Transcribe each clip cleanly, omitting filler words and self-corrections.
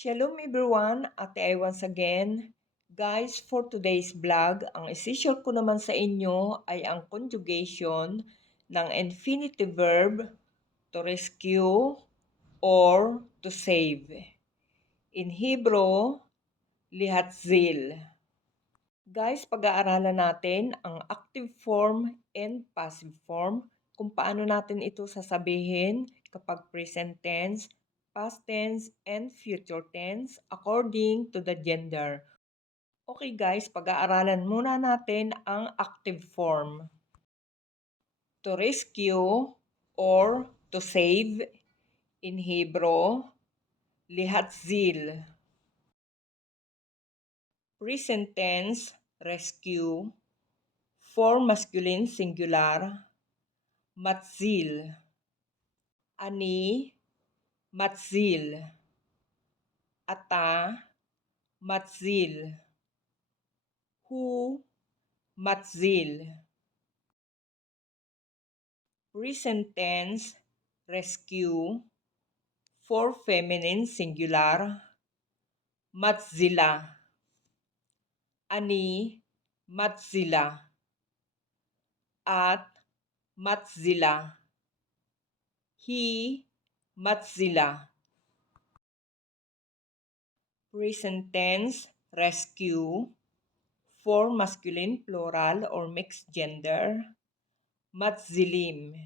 Shalom everyone, Ate Ay once again. Guys, for today's vlog, ang isi-share ko naman sa inyo ay ang conjugation ng infinitive verb to rescue or to save. In Hebrew, lihatzil. Guys, pag-aaralan natin ang active form and passive form, kung paano natin ito sasabihin kapag present tense, past tense, and future tense according to the gender. Okay guys, pag-aaralan muna natin ang active form. To rescue or to save, in Hebrew, lihatzil. Present tense, rescue. For masculine singular, matzil. Ani, matzil. Ata, matzil. Hu, matzil. Present tense, rescue. For feminine singular, matzila. Ani, matzila. At, matzila. Hi, matzila. Present tense, rescue. For masculine plural or mixed gender, matzilim.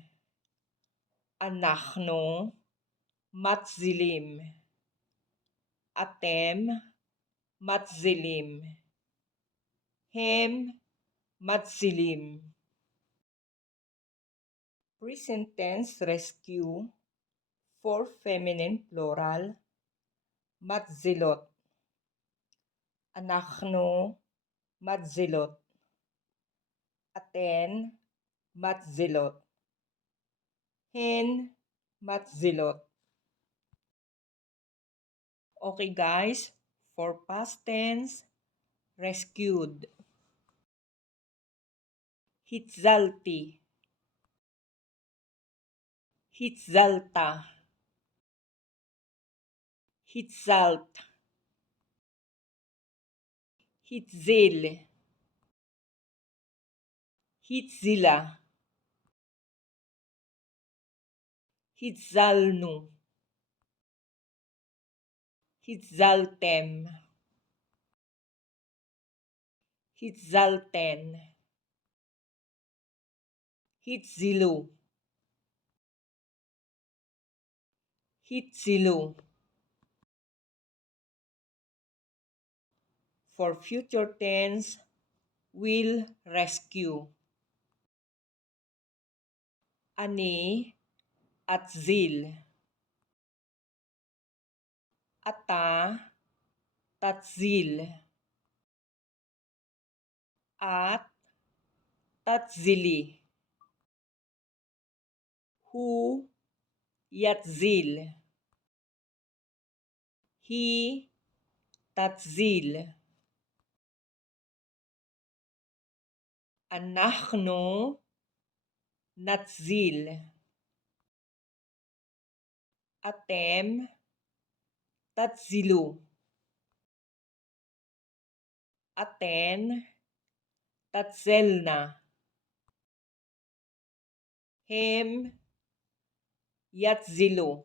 Anachno, matzilim. Atem, matzilim. Hem, matzilim. Present tense, rescue. For feminine plural, matzilot. Anachno, matzilot. Aten, matzilot. Hen, matzilot. Okay guys, for past tense, rescued. Hitzalti. Hitzalta. Hitzalt. Hitzil. Hitzila. Hitzalnu. Hitzaltem. Hitzalten. Hitzilu. Hitzilu. For future tense, will rescue. Ani, atzil. Ata, tatzil. At, tatzili. Hu, yatzil. Hi, tatzil. Anachno, natzil. Atem, tatzilu. Aten, tatzelna. Hem, yatzilu.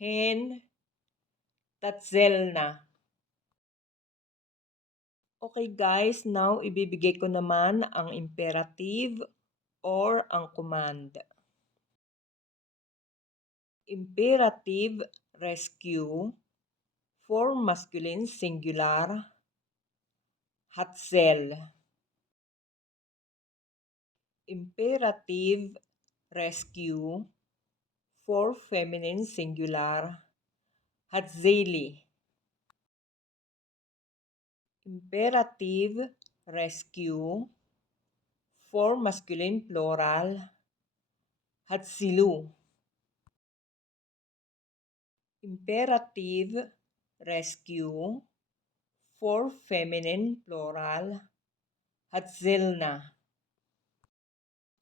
Hen, tatzelna. Okay guys, now ibibigay ko naman ang imperative or ang command. Imperative, rescue. For masculine singular, hatzel. Imperative, rescue. For feminine singular, hatzeli. Imperative, rescue. For masculine plural, hatzilu. Imperative, rescue. For feminine plural, hatzelna.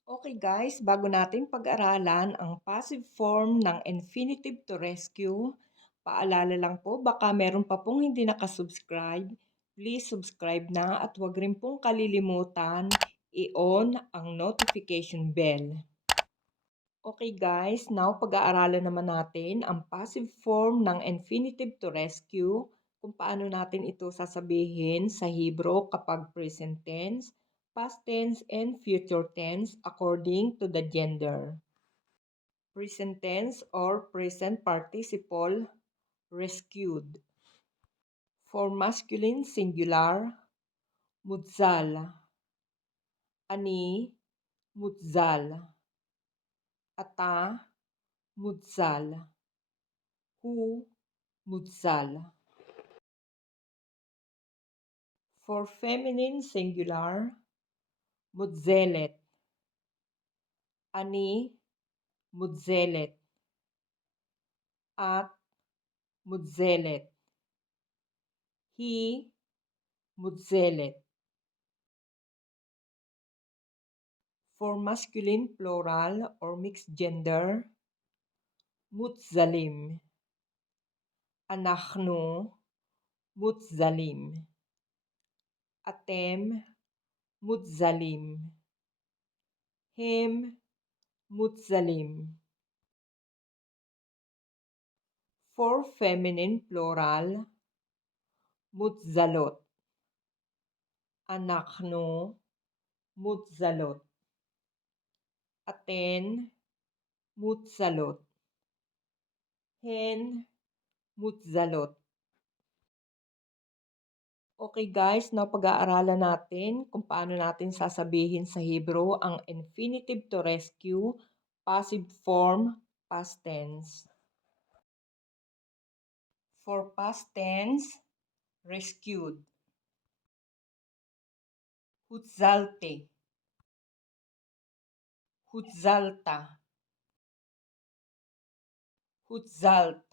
Okay guys, bago natin pag-aralan ang passive form ng infinitive to rescue, paalala lang po baka meron pa pong hindi nakasubscribe, please subscribe na at huwag rin pong kalilimutan i-on ang notification bell. Okay guys, now pag-aaralan naman natin ang passive form ng infinitive to rescue, kung paano natin ito sasabihin sa Hebrew kapag present tense, past tense, and future tense according to the gender. Present tense or present participle, rescued. For masculine singular, mutzal. Ani, mutzal. Ata, mutzal. Hu, mutzal. For feminine singular, mutzelet. Ani, mutzelet. At, mutzelet. He, mutzelet. For masculine plural or mixed gender, mutzalim. Anachnu, mutzalim. Atem, mutzalim. Hem, mutzalim. For feminine plural, mutzalot. Anachnu, mutzalot. Aten, mutzalot. Hen, mutzalot. Okay guys, now pag-aaralan natin kung paano natin sasabihin sa Hebrew ang infinitive to rescue, passive form, past tense. For past tense, rescued. Hutzalte. Hutzalta. Hutzalt.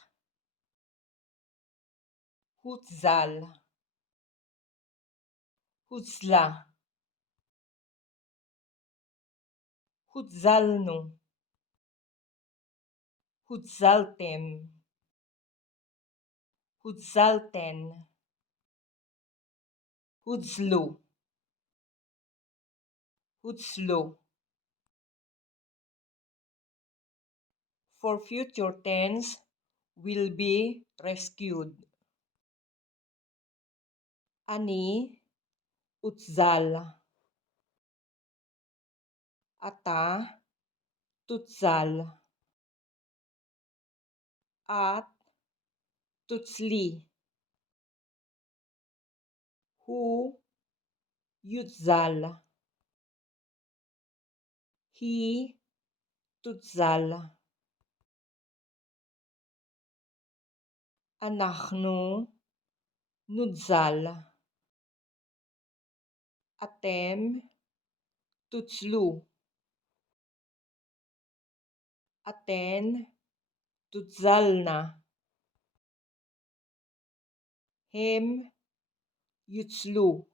Hutzal. Hutzla. Hutzalnu. Hutzaltem. Hutzalten. Hutzlu. Hutzlo. For future tense, will be rescued. Ani, utzal. Ata, tutzal. At, tutzli. Hu, yutzal. Hi, tutzal. Anachnu, nutzal. Atem, tutzlu. Aten, tutzalna. Hem, yutzlu.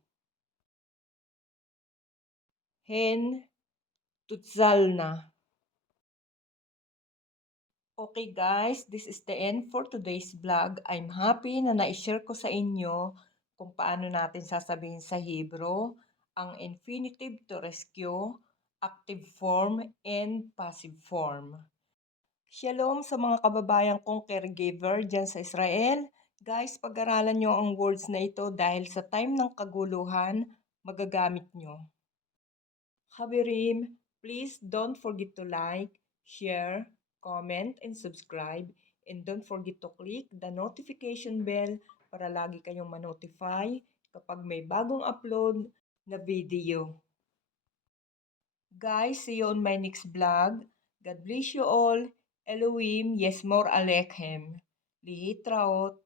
Hen, tutzalna. Okay guys, this is the end for today's vlog. I'm happy na na-share ko sa inyo kung paano natin sasabihin sa Hebrew ang infinitive to rescue, active form, and passive form. Shalom sa mga kababayan kong caregiver dyan sa Israel. Guys, pag-aralan nyo ang words na ito dahil sa time ng kaguluhan, magagamit nyo. Habirim, please don't forget to like, share, comment, and subscribe. And don't forget to click the notification bell para lagi kayong ma-notify kapag may bagong upload na video. Guys, see you on my next vlog. God bless you all. Elohim, Yesmor Alechem. Lihitraot.